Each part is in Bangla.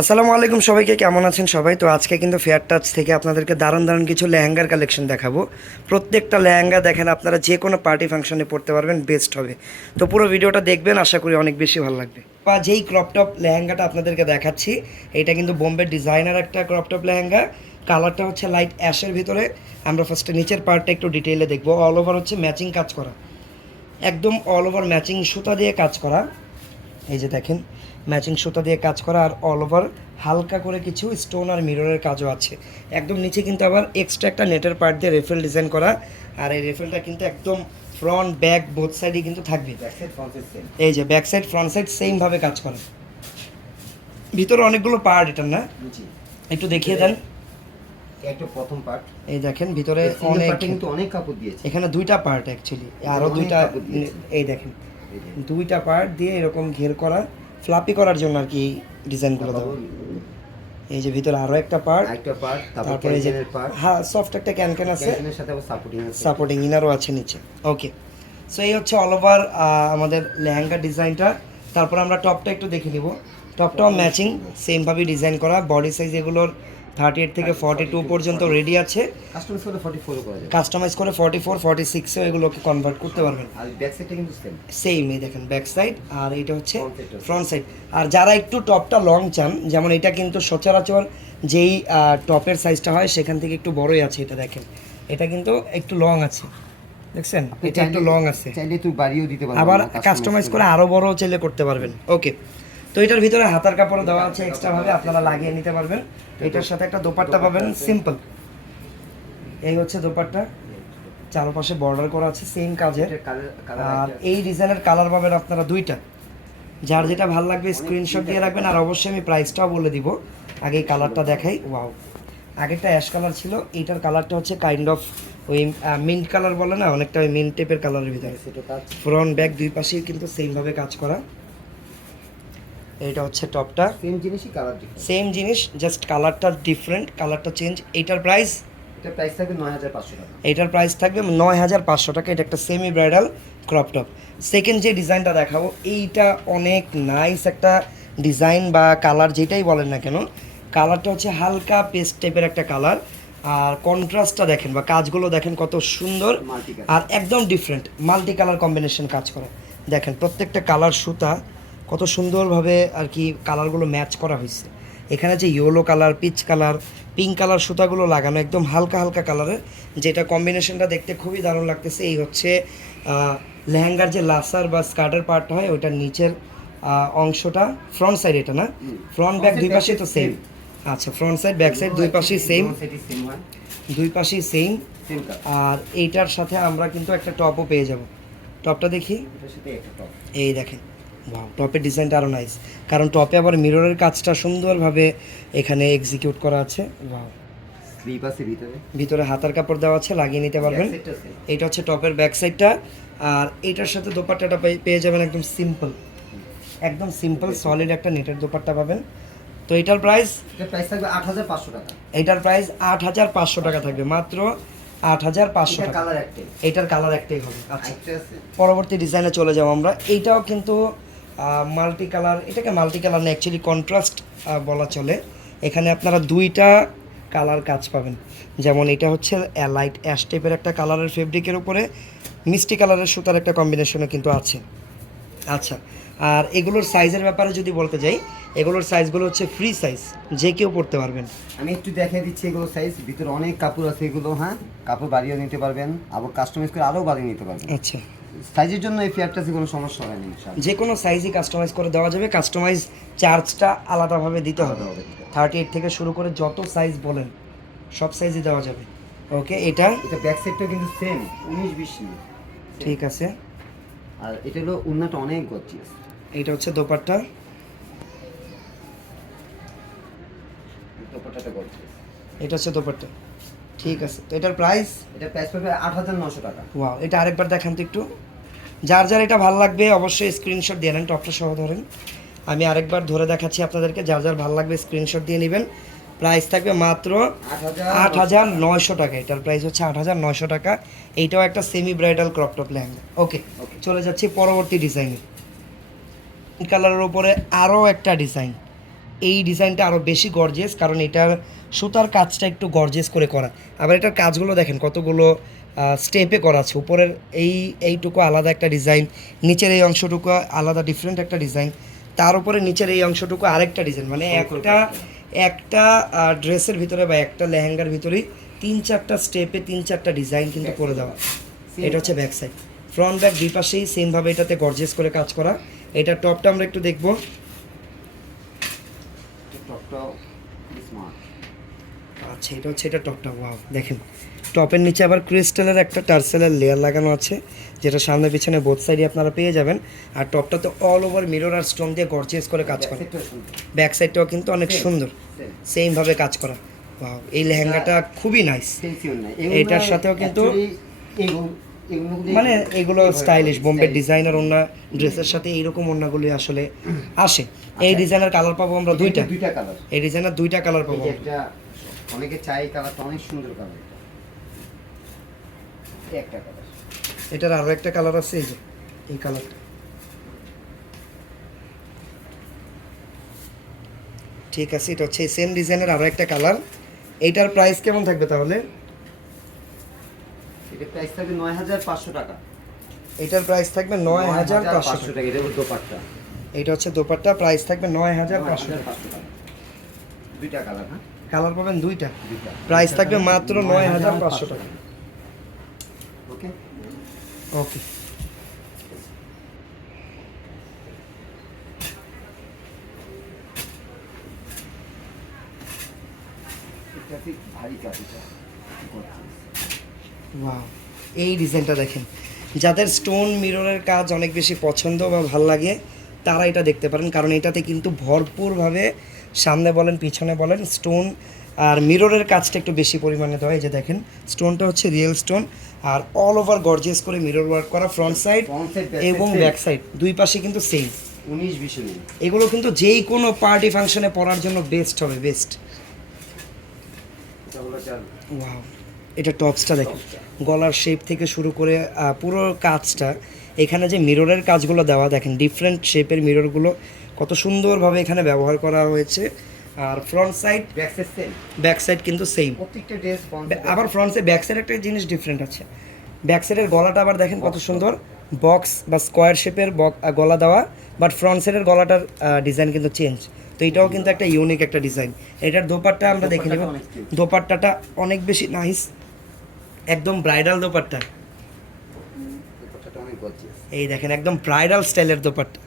আসসালামু আলাইকুম সবাইকে, কেমন আছেন সবাই? তো আজকে কিন্তু ফেয়ার টাচ থেকে আপনাদেরকে দারুণ দারুণ কিছু লেহেঙ্গার কালেকশন দেখাবো। প্রত্যেকটা লেহেঙ্গা দেখেন আপনারা যে কোনো পার্টি ফাংশনে পরতে পারবেন, বেস্ট হবে। তো পুরো ভিডিওটা দেখবেন, আশা করি অনেক বেশি ভালো লাগবে। বা যেই ক্রপ টপ লেহেঙ্গাটা আপনাদেরকে দেখাচ্ছি, এটা কিন্তু বোম্বে ডিজাইনার একটা ক্রপ টপ লেহেঙ্গা। কালারটা হচ্ছে লাইট অ্যাশের ভিতরে। আমরা ফার্স্টে নিচের পার্টটা একটু ডিটেইলে দেখবো। অল ওভার হচ্ছে ম্যাচিং কাজ করা, একদম অল ওভার ম্যাচিং সুতা দিয়ে কাজ করা। এই যে দেখেন, ম্যাচিং সুতা দিয়ে কাজ করা, আর অল ওভার হালকা করে কিছু স্টোন আর মিররের কাজও আছে। একদম নিচে কিন্তু আবার এক্সট্রা একটা নেটের পার্ট দিয়ে রেফেল ডিজাইন করা, আর এই রেফেলটা কিন্তু একদম ফ্রন্ট ব্যাক বোথ সাইডই কিন্তু থাকবে। এই যে ব্যাক সাইড ফ্রন্ট সাইড সেমভাবে কাজ করা। ভিতরে অনেকগুলো পার্ট এটা না, একটু দেখিয়ে দেন। একটা প্রথম পার্ট, এই দেখেন ভিতরে অনেক কাপড় দিয়েছে। এখানে দুইটা পার্ট অ্যাকচুয়ালি, আরও দুইটা। এই দেখেন দুইটা পার্ট দিয়ে এরকম ঘের করা, ফ্লাপি করার জন্য আর কি ডিজাইনগুলো দেওয়া। এই যে ভিতরে আরো একটা পার্ট, তারপরে এই যে হ্যাঁ সফট একটা ক্যান আছে, সাপোর্টিং ইনারও আছে নিচে। ওকে, সো এই হচ্ছে অল ওভার আমাদের লেহেঙ্গা ডিজাইনটা। তারপর আমরা টপটা একটু দেখে নিব। টপটাও ম্যাচিং সেমভাবেই ডিজাইন করা। বডি সাইজ এগুলোর 38 থেকে 42 পর্যন্ত রেডি আছে। কাস্টমাইজ করে 44 46-এও এগুলোকে কনভার্ট করতে পারবেন। আর ব্যাক সাইডটা কিন্তু সেম। এই দেখেন ব্যাক সাইড, আর এটা হচ্ছে ফ্রন্ট সাইড। আর যারা একটু টপটা লং চান, যেমন এটা কিন্তু সচরাচর যেই টপের সাইজটা হয় সেখান থেকে একটু বড়ই আছে। এটা দেখেন, এটা কিন্তু একটু লং আছে, দেখছেন এটা একটু লং আছে। চাইলে তুই বাড়িও দিতে পারবেন, আবার কাস্টমাইজ করে আরো বড় চাইলে করতে পারবেন। ওকে, তো এটার ভিতরে হাতার কাপড় দেওয়া আছে এক্সট্রা ভাবে, আপনারা লাগিয়ে নিতে পারবেন। এটার সাথে একটা দোপাট্টা পাবেন সিম্পল। এই হচ্ছে দোপাট্টা, চারপাশে বর্ডার করা আছে সেম কাজের। আর এই ডিজাইনের কালার পাবেন আপনারা দুইটা। যার যেটা ভালো লাগবে স্ক্রিনশট দিয়ে রাখবেন। আর অবশ্যই আমি প্রাইসটাও বলে দিব। আগে এই কালারটা দেখাই। ওয়াও, আগেরটা অ্যাশ কালার ছিল, এইটার কালারটা হচ্ছে কাইন্ড অফ ওই মিন্ট কালার বলে না, অনেকটা ওই মিন্ট টাইপের কালারের ভিতরে। ফ্রন্ট ব্যাক দুই পাশেই কিন্তু সেমভাবে কাজ করা। এইটা হচ্ছে টপটা, সেম জিনিসই কালার ডিফারেন্ট, সেম জিনিস, জাস্ট কালারটা ডিফারেন্ট, কালারটা চেঞ্জ। এইটার প্রাইস, এটা প্রাইস থাকবে 9500 টাকা। এটার প্রাইস থাকবে 9500 টাকা। এটা একটা semi bridal crop top. Second যে ডিজাইনটা দেখাবো, এইটা অনেক নাইস একটা ডিজাইন বা কালার যেটাই বলেন না কেন, কালারটা হচ্ছে হালকা পেস্ট টাইপের একটা কালার। আর কন্ট্রাস্টটা দেখেন বা কাজগুলো দেখেন কত সুন্দর, আর একদম ডিফারেন্ট মাল্টি কালার কম্বিনেশন কাজ করা। দেখেন প্রত্যেকটা কালার সুতা কত সুন্দরভাবে আর কি কালারগুলো ম্যাচ করা হয়েছে। এখানে যে yellow colour, peach colour, pink colour সুতাগুলো লাগানো একদম হালকা হালকা কালারের, যেটা কম্বিনেশনটা দেখতে খুবই দারুণ লাগতেছে। এই হচ্ছে লেহেঙ্গার যে লাসার বা স্কার্টের পার্ট হয়, ওইটার নিচের অংশটা ফ্রন্ট সাইড। এটা না, ফ্রন্ট ব্যাক দুই পাশেই তো সেম। আচ্ছা, ফ্রন্ট সাইড ব্যাক সাইড দুই পাশেই সেম, দুই পাশেই সেম। আর এইটার সাথে আমরা কিন্তু একটা টপও পেয়ে যাব। টপটা দেখি, এই দেখেন ওয়াও, টপের ডিজাইনটা আরও নাইস, কারণ টপে আবার মিররের কাজটা সুন্দরভাবে এখানে এক্সিকিউট করা আছে। ওয়াও, স্লিপ আছে ভিতরে হাতার কাপড় দেওয়া আছে, লাগিয়ে নিতে পারবেন। এটা হচ্ছে টপের ব্যাক সাইডটা। আর এইটার সাথে দোপাট্টাটা পেয়ে যাবেন একদম সিম্পল, একদম সিম্পল সলিড একটা নেটের দোপাট্টা পাবেন। তো এটার প্রাইস থাকবে 8500 টাকা। এটার প্রাইস 8500 টাকা থাকবে, মাত্র 8500 টাকা। এটার কালার একটাই হবে। আচ্ছা, পরবর্তী ডিজাইনে চলে যাবো আমরা। এইটাও কিন্তু মাল্টি কালার, এটাকে মাল্টি কালার না অ্যাকচুয়ালি কন্ট্রাস্ট বলা চলে। এখানে আপনারা দুইটা কালার কাজ পাবেন। যেমন এটা হচ্ছে লাইট অ্যাশ টাইপের একটা কালারের ফেব্রিকের উপরে মিষ্টি কালারের সুতার একটা কম্বিনেশনও কিন্তু আছে। আচ্ছা, আর এগুলোর সাইজের ব্যাপারে যদি বলতে যাই, এগুলোর সাইজগুলো হচ্ছে ফ্রি সাইজ, যে কেউ পড়তে পারবেন। আমি একটু দেখিয়ে দিচ্ছি এগুলো সাইজ। ভিতরে অনেক কাপড় আছে, এগুলো হ্যাঁ কাপড় বাড়িয়ে নিতে পারবেন, আবার কাস্টমাইজ করে আরও বাড়িয়ে নিতে পারবেন। আচ্ছা, সাইজের জন্য এই ফেয়ারটাতে কোনো সমস্যা হয় না, যে কোনো সাইজই কাস্টমাইজ করে দেওয়া যাবে। কাস্টমাইজ চার্জটা আলাদাভাবে দিতে হবে। 38 থেকে শুরু করে যত সাইজ বলেন সব সাইজই দেওয়া যাবে। ওকে, এটা ব্যাক সাইডটা কিন্তু সেম 19-20 নিয়ে, ঠিক আছে। আর এটা হলো উন্নাটা অনেক গর্জিয়াস। এইটা হচ্ছে দোপাট্টা, দোপাট্টাটা গর্জিয়াস। এটা হচ্ছে দোপাট্টা, ঠিক আছে। তো এটার প্রাইস পাবে 8900 টাকা। ওয়াও, এটা আরেকবার দেখান তো একটু। যার যার এটা ভালো লাগবে অবশ্যই স্ক্রিনশট দিয়ে নেন, টপটা সহ ধরেন। আমি আরেকবার ধরে দেখাচ্ছি আপনাদেরকে, যার যার ভালো লাগবে স্ক্রিনশট দিয়ে নেবেন। প্রাইস থাকবে মাত্র 8900 টাকা। এটার প্রাইস হচ্ছে 8900 টাকা। এইটাও একটা semi bridal crop top lehenga. Okay, চলে যাচ্ছি পরবর্তী ডিজাইনে। কালারের উপরে আরও একটা ডিজাইন, এই ডিজাইনটা আরও বেশি গর্জিয়াস, কারণ এটার সুতার কাজটা একটু গর্জিয়াস করে করা। আবার এটার কাজগুলো দেখেন কতগুলো স্টেপে করা আছে। উপরের এইটুকু আলাদা একটা ডিজাইন, নিচের এই অংশটুকু আলাদা ডিফারেন্ট একটা ডিজাইন, তার উপরে নিচের এই অংশটুকু আরেকটা ডিজাইন। মানে একটা ড্রেসের ভিতরে বা একটা লেহেঙ্গার ভিতরেই 3-4টা স্টেপে 3-4টা ডিজাইন কিন্তু করে দেওয়া। এটা হচ্ছে ব্যাক সাইড। ফ্রন্ট ব্যাক দুই পাশেই সেমভাবে এটাতে গর্জিয়াস করে কাজ করা। এটা টপটা আমরা একটু দেখবো। টপটাও স্মার্ট। আচ্ছা, এটা হচ্ছে এটা টপটা। ওয়াও, দেখেন টপের নিচে আবার ক্রিস্টালের একটা টার্সেলের লেয়ার লাগানো আছে, যেটা সামনে পিছনে বোথ সাইডে আপনারা পেয়ে যাবেন। আর টপটা তো অল ওভার মিরর আর স্টোন দিয়ে গর্জিয়াস করে কাজ করা। ব্যাক সাইডটাও কিন্তু অনেক সুন্দর, সেমভাবে কাজ করা। ওয়াও, এই লেহেঙ্গাটা খুবই নাইস। এটার সাথেও কিন্তু মানে এগুলো স্টাইলিশ বোম্বের ডিজাইনার ওন্না ড্রেসের সাথে এইরকম ওন্নাগুলি আসলে আসে। এই ডিজাইনের কালার পাবো আমরা দুইটা কালার। এই ডিজাইনের দুইটা কালার পাবো। একটা অনেকে চাই কালারটা অনেক সুন্দর কালার। একটা কালার, এটার আরো একটা কালার আছে, এই যে এই কালারটা। ঠিক আছে, এটা হচ্ছে সেম ডিজাইনের আরো একটা কালার। এইটার প্রাইস কেমন থাকবে তাহলে? এটার প্রাইস থাকবে 9500 টাকা। এটার প্রাইস থাকবে 9500 টাকা। এটা হলো দোপাট্টা। এটা হচ্ছে দোপাট্টা, প্রাইস থাকবে 9500 টাকা। দুইটা কালার। হ্যাঁ, কালার পাবেন দুইটা, প্রাইস থাকবে মাত্র 9500 টাকা। ওকে ওকে, এটা ঠিক ভারী কাজ। এটা ওয়াও, এই ডিজাইনটা দেখেন। যাদের স্টোন মিররের কাজ অনেক বেশি পছন্দ বা ভাল লাগে তারা এটা দেখতে পারেন, কারণ এটাতে কিন্তু ভরপুরভাবে সামনে বলেন পিছনে বলেন স্টোন আর মিররের কাজটা একটু বেশি পরিমাণে দেওয়া। এই যে দেখেন স্টোনটা হচ্ছে রিয়েল স্টোন, আর অল ওভার গর্জিয়াস করে মিরর ওয়ার্ক করা ফ্রন্ট সাইড এবং ব্যাক সাইড দুই পাশে কিন্তু সেম 19-20 মিনিট। এগুলো কিন্তু যেই কোনো পার্টি ফাংশনে পরার জন্য বেস্ট হবে, বেস্ট। এটা হলো চাল। ওয়াও, এটা টপসটা দেখেন, গলার শেপ থেকে শুরু করে পুরো কাজটা। এখানে যে মিররের কাজগুলো দেওয়া দেখেন, ডিফারেন্ট শেপের মিররগুলো কত সুন্দরভাবে এখানে ব্যবহার করা হয়েছে। আর ফ্রন্ট সাইড ব্যাক সাইড কিন্তু সেম। প্রত্যেকটা ড্রেস আবার ফ্রন্ট সাইড ব্যাক সাইড একটা জিনিস ডিফারেন্ট আছে। ব্যাক সাইডের গলাটা আবার দেখেন কত সুন্দর বক্স বা স্কোয়ার শেপের গলা দেওয়া, বাট ফ্রন্ট সাইডের গলাটার ডিজাইন কিন্তু চেঞ্জ। তো এটাও কিন্তু একটা ইউনিক একটা ডিজাইন। এটার দোপাট্টা আমরা দেখে নেব। দোপাট্টাটা অনেক বেশি নাইস, একদম ব্রাইডাল দোপাট্টা। অনেক গর্জিয়াস। এই দেখেন একদম ব্রাইডাল স্টাইলের দোপাট্টা,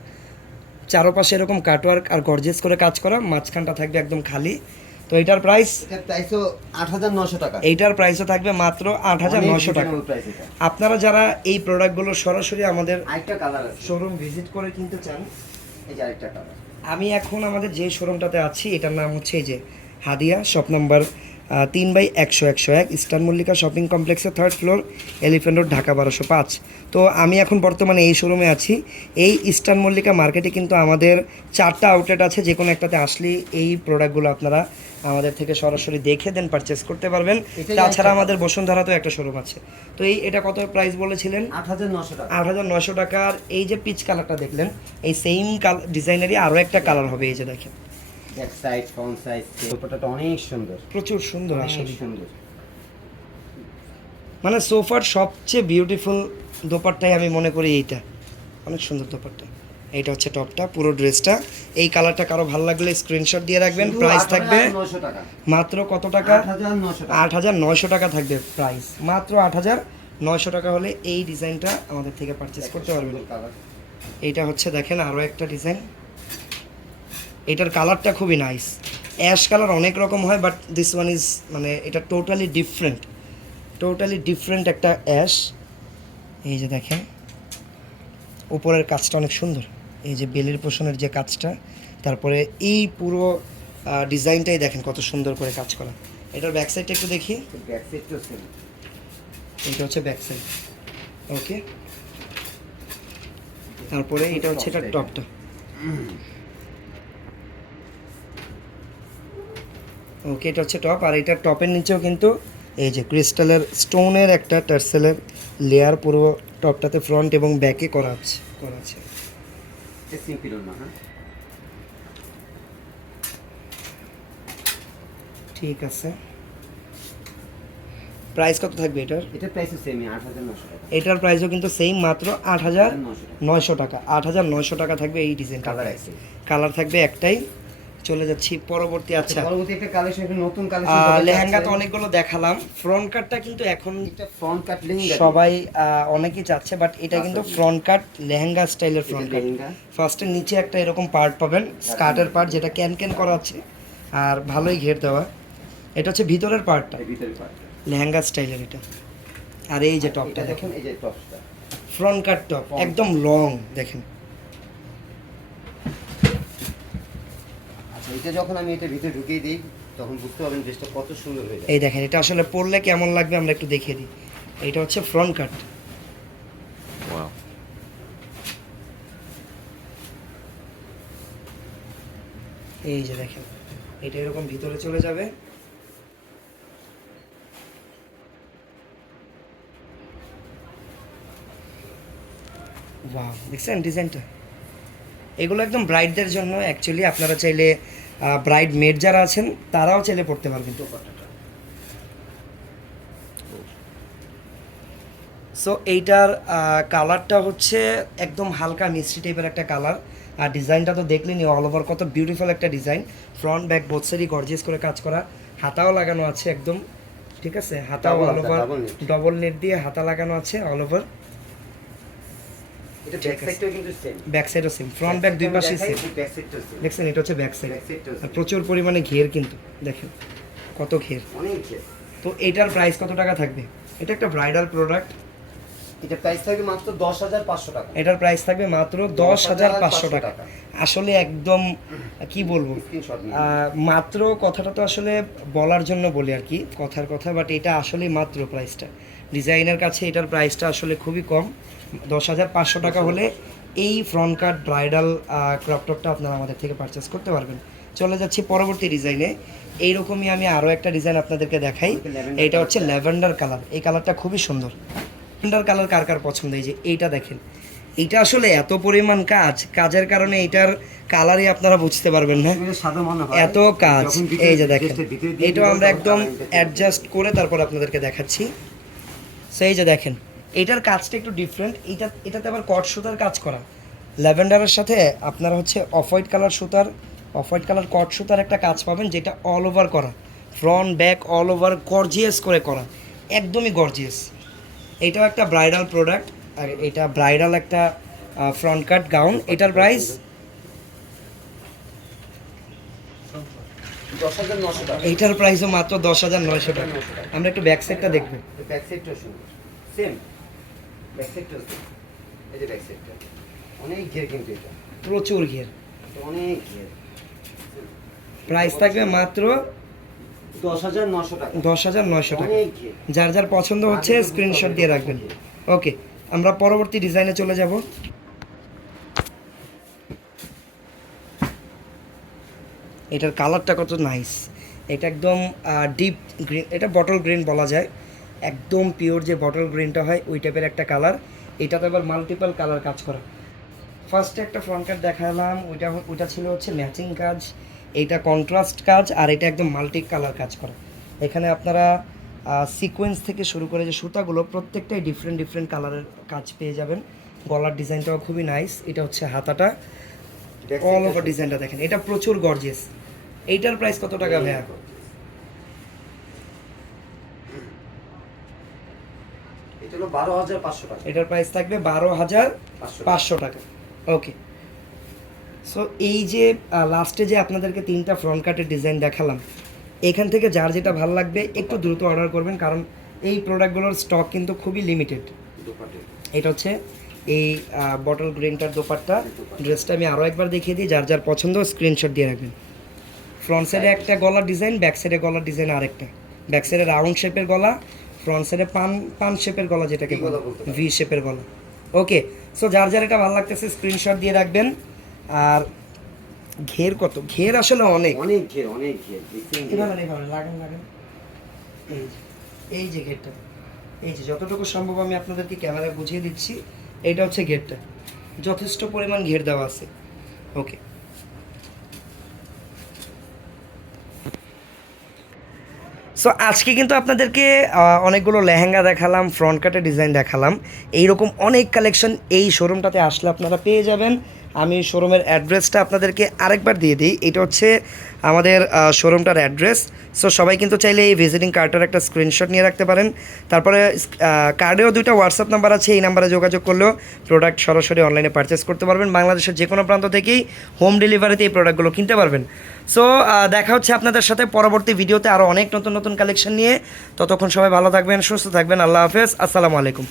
চারপাশে এরকম কাটওয়ার্ক আর গর্জিয়াস করে কাজ করা, মাঝখানটা থাকবে একদম খালি। তো এটার প্রাইস? এটার প্রাইসও 8900 টাকা। এইটার প্রাইসও থাকবে মাত্র 8900 টাকা। প্রাইস এটা। আপনারা যারা এই প্রোডাক্টগুলো সরাসরি আমাদের আরেকটা কালার আছে, শোরুম ভিজিট করে কিনতে চান, এই যে আরেকটা কালার। আমি এখন আমাদের যে শোরুমটাতে আছি এটার নাম হচ্ছে এই যে হাদিয়া, shop number 3/100-101, eastern Mallika shopping কমপ্লেক্সের 3rd floor, elephant road, Dhaka 1205। তো আমি এখন বর্তমানে এই শোরুমে আছি। এই ইস্টার্ন মল্লিকা মার্কেটে কিন্তু আমাদের 4টা আউটলেট আছে, যে কোনো একটাতে আসলে এই প্রোডাক্টগুলো আপনারা আমাদের থেকে সরাসরি দেখে দেন পারচেস করতে পারবেন। তাছাড়া আমাদের বসুন্ধরাতেও একটা শোরুম আছে। তো এটা কত প্রাইস বলেছিলেন? 8900 টাকা। 8900 টাকার। এই যে পিচ কালারটা দেখলেন, এই সেম ডিজাইনেরই আরও একটা কালার হবে, এই যে দেখেন ব্যাক সাইড ফ্রন্ট সাইড দোপাট্টাটা অনেক সুন্দর, প্রচুর সুন্দর আসলে। অনেক সুন্দর। মানে সোফার সবচেয়ে বিউটিফুল দোপাট্টাই আমি মনে করি এইটা, অনেক সুন্দর দোপাট্টা। এইটা হচ্ছে টপটা, পুরো ড্রেসটা। এই কালারটা কারো ভালো লাগলে স্ক্রিনশট দিয়ে রাখবেন। প্রাইস থাকবে 8900 টাকা। মাত্র কত টাকা? 8900 টাকা। 8900 টাকা থাকবে প্রাইস, মাত্র 8900 টাকা হলে এই ডিজাইনটা আমাদের থেকে পারচেস করতে পারবেন। কালার এইটা হচ্ছে দেখেন আরও একটা ডিজাইন। এটার কালারটা খুবই নাইস। অ্যাশ কালার অনেক রকম হয়, বাট দিস ওয়ান ইজ মানে এটা টোটালি ডিফারেন্ট একটা অ্যাশ। এই যে দেখেন উপরের কাজটা অনেক সুন্দর, এই যে বেলের পোষণের যে কাজটা, তারপরে এই পুরো ডিজাইনটাই দেখেন কত সুন্দর করে কাজ করা। এটার ব্যাক সাইডটা একটু দেখি। ব্যাক সাইডটাও সেম। এটা হচ্ছে ব্যাক সাইড, ওকে। তারপরে এটা হচ্ছে এটা টপটা, ওকে। এটা হচ্ছে টপ, আর এটা টপের নিচেও কিন্তু এই যে ক্রিস্টালের স্টোনের একটা টার্সেলের লেয়ার পুরো টপটাতে ফ্রন্ট এবং ব্যাকে করা আছে। সিম্পল না, হ্যাঁ ঠিক আছে, প্রাইস কত থাকবে এটার? এটা প্রাইস সেমই 8,900 টাকা। এটার প্রাইসও কিন্তু সেম, মাত্র 900 8,900 টাকা। টাকা। 8,900 টাকা থাকবে এই ডিজাইনটা। কালার আছে, কালার থাকবে একটাই। চলে যাচ্ছি পরবর্তী। আচ্ছা, পরবর্তী একটা কালেকশন, একটা নতুন কালেকশন। লেহেঙ্গা তো অনেকগুলো দেখালাম, ফ্রন্ট কাটটা কিন্তু এখন এটা ফ্রন্ট কাট লেহেঙ্গা সবাই অনেকেই চাচ্ছে, বাট এটা কিন্তু ফ্রন্ট কাট লেহেঙ্গা স্টাইলের ফ্রন্ট কাট। লেহেঙ্গা। ফার্স্টে নিচে একটা এরকম পার্ট পাবেন, স্কার্টের পার্ট, যেটা ক্যান ক্যান করা আছে আর ভালোই ঘের দেওয়া। এটা হচ্ছে ভিতরের পার্টটা, ভিতরে পার্ট লেহেঙ্গা স্টাইলের এটা। আর এই যে টপটা এটা দেখেন, দেখুন, এই যে টপটা ফ্রন্ট কাট টপ, একদম লং দেখেন। আচ্ছা, এটা যখন আমি এটা ভিতরে ঢুকিয়ে দিই তখন বুঝতে পারবেন ড্রেসটা কত সুন্দর হয়ে যায়। এই দেখেন, এটা আসলে পরলে কেমন লাগবে আমরা একটু দেখিয়ে দিই। এটা হচ্ছে ফ্রন্ট কাট। Wow. এই যে দেখেন, এটা এরকম ভিতরে চলে যাবে। ওয়াও, দেখছেন ডিজাইনটা? এগুলো একদম ব্রাইডদের জন্য অ্যাকচুয়ালি। আপনারা চাইলে ব্রাইড মেড যারা আছেন তারাও চাইলে পড়তে পারবেন। সো এইটার কালারটা হচ্ছে একদম হালকা মিষ্টি টাইপের একটা কালার। আর ডিজাইনটা তো দেখলেনি, অল ওভার কত বিউটিফুল একটা ডিজাইন। ফ্রন্ট ব্যাক বোথ সাইডই গর্জিয়াস করে কাজ করা, হাতাও লাগানো আছে একদম, ঠিক আছে? হাতাও Double অল হাতা, over double net। Double net দিয়ে হাতা লাগানো আছে অল ওভার। এটা ব্যাক সাইডটাও কিন্তু সেম। ব্যাক সাইডও সেম, ফ্রন্ট ব্যাক দুই পাশেই সেম। ব্যাক সাইডটাও সেম। দেখছেন, এটা হচ্ছে ব্যাক সাইড। ব্যাক সাইডটাও আর প্রচুর পরিমাণে ঘের কিন্তু, দেখেন কত ঘের। অনেক ঘের। তো এটার প্রাইস কত টাকা থাকবে? এটা একটা ব্রাইডাল প্রোডাক্ট, এটা প্রাইস থাকবে মাত্র 10,500 টাকা। এটার প্রাইস থাকবে মাত্র 10,500 টাকা। টাকা। আসলে একদম কি বলবো, স্ক্রিনশট নিন। মাত্র কথাটা তো আসলে বলার জন্য বলি আর কি, কথার কথা, বাট এটা আসলে মাত্র প্রাইসটা ডিজাইনের কাছে এটার প্রাইসটা আসলে খুবই কম। 10,500 টাকা হলে এই ফ্রন্ট কাট ব্রাইডাল ক্রপ টপটা আপনারা আমাদের থেকে পারচেস করতে পারবেন। চলে যাচ্ছি পরবর্তী ডিজাইনে। এইরকমই আমি আরও একটা ডিজাইন আপনাদেরকে দেখাই। এইটা হচ্ছে ল্যাভেন্ডার কালার। এই কালারটা খুবই সুন্দর। ল্যাভেন্ডার কালার কার কার পছন্দ? এই যে এইটা দেখেন, এইটা আসলে এত পরিমাণ কাজের কারণে এইটার কালারই আপনারা বুঝতে পারবেন না, এগুলো সাদা মনে হয়। এত কাজ। যখন ভিতরে এই যে দেখেন, ড্রেসটা ভিতরে দিয়ে এটাও দিবেন আমরা তখন একদম কালারটা চেঞ্জ হবে। অ্যাডজাস্ট করে তারপর আপনাদেরকে দেখাচ্ছি। সো এই যে দেখেন, এটার কাজটা একটু ডিফারেন্ট। এটাতে আবার কট সুতার কাজ করা, ল্যাভেন্ডারের সাথে আপনারা হচ্ছে অফ হোয়াইট কালার সুতার, অফ হোয়াইট কালার কট সুতার একটা কাজ পাবেন, যেটা অল ওভার করা, front back all over gorgeous করে করা, একদমই গর্জিয়াস। এটাও একটা ব্রাইডাল প্রোডাক্ট। আর এটা ব্রাইডাল একটা ফ্রন্ট কাট গাউন। এটার প্রাইস 10,900 টাকা। এইটার প্রাইসও মাত্র 10,900 টাকা। আমরা একটু ব্যাক সাইডটা দেখবো। ব্যাক সাইডটাও সুন্দর, সেম ব্যাক সাইডটাও সেম। এই যে ব্যাক সাইডটা অনেক ঘের, কিন্তু এটা প্রচুর ঘের। অনেক ঘের। প্রাইস থাকবে মাত্র 10,900 টাকা। 10,900 টাকা। অনেক ঘের। যার যার পছন্দ হচ্ছে স্ক্রিনশট দিয়ে রাখবেন। ওকে, আমরা পরবর্তী ডিজাইনে চলে যাব। এটার কালারটা কত নাইস। এটা একদম ডিপ গ্রিন, এটা বটল গ্রিন বলা যায়, একদম পিওর যে বটল গ্রিনটা হয় ওই টাইপের একটা কালার। এটাতে আবার মাল্টিপল কালার কাজ করা। ফার্স্টে একটা ফ্রন্ট কাট দেখালাম, ওইটা ছিল হচ্ছে ম্যাচিং কাজ, এইটা কন্ট্রাস্ট কাজ, আর এটা একদম মাল্টি কালার কাজ করা। এখানে আপনারা সিকোয়েন্স থেকে শুরু করে যে সুতাগুলো প্রত্যেকটাই ডিফারেন্ট ডিফারেন্ট কালারের কাজ পেয়ে যাবেন। গলার ডিজাইনটাও খুবই নাইস। এটা হচ্ছে হাতাটা, অল ওভার ডিজাইনটা দেখেন, এটা প্রচুর গর্জিয়াস। এইটার প্রাইস কত টাকা ভাইয়া? এটা হলো 12,500 টাকা। এটার প্রাইস থাকবে 12,500 টাকা। ওকে, সো এই যে লাস্টে যে আপনাদেরকে তিনটা ফ্রন্ট কাটের ডিজাইন দেখালাম, এখান থেকে যার যেটা ভালো লাগবে একটু দ্রুত অর্ডার করবেন, কারণ এই প্রোডাক্টগুলোর স্টক কিন্তু খুবই লিমিটেড। দুপাটে এটা হচ্ছে এই বটল গ্রিনটার দোপাট্টা। ড্রেসটা আমি আরও একবার দেখিয়ে দিই, যার যার পছন্দ স্ক্রিনশট দিয়ে রাখবেন। ফ্রন্ট সাইডে একটা গলার ডিজাইন, ব্যাক সাইডে গলার ডিজাইন আরেকটা। ব্যাক সাইডে রাউন্ড শেপের গলা, ফ্রন্ট সাইডে পান শেপের গলা, যেটাকে গলা বলতে পারেন। ভি শেপের গলা। ওকে, সো যার যার এটা ভালো লাগতেছে স্ক্রিনশট দিয়ে রাখবেন। আর ঘের কত, ঘের আসলে অনেক। অনেক ঘের, অনেক ঘের। দেখছেন ঘের? এভাবে লাগেন। এই যে ঘেরটা, এই যে যতটুকু সম্ভব আমি আপনাদেরকে ক্যামেরায় বুঝিয়ে দিচ্ছি। এইটা হচ্ছে ঘেরটা, যথেষ্ট পরিমাণ ঘের দেওয়া আছে। ওকে, সো আজকে কিন্তু আপনাদেরকে অনেকগুলো লেহেঙ্গা দেখালাম, ফ্রন্ট কাটের ডিজাইন দেখালাম। এইরকম অনেক কালেকশন এই শোরুমটাতে আসলে আপনারা পেয়ে যাবেন। আমি শোরুমের অ্যাড্রেসটা আপনাদেরকে আরেকবার দিয়ে দিই। এটা হচ্ছে আমাদের শোরুমটার অ্যাড্রেস। সো সবাই কিন্তু চাইলে এই ভিজিটিং কার্ডটার একটা স্ক্রিনশট নিয়ে রাখতে পারেন। তারপরে কার্ডেও 2টা হোয়াটসঅ্যাপ নাম্বার আছে, এই নাম্বারে যোগাযোগ করলেও প্রোডাক্ট সরাসরি অনলাইনে পারচেস করতে পারবেন। বাংলাদেশের যে কোনো প্রান্ত থেকেই হোম ডেলিভারিতে এই প্রোডাক্টগুলো কিনতে পারবেন। সো দেখা হচ্ছে আপনাদের সাথে পরবর্তী ভিডিওতে আরও অনেক নতুন নতুন কালেকশন নিয়ে। ততক্ষণ সবাই ভালো থাকবেন, সুস্থ থাকবেন। আল্লাহ হাফেজ, আসসালামু আলাইকুম।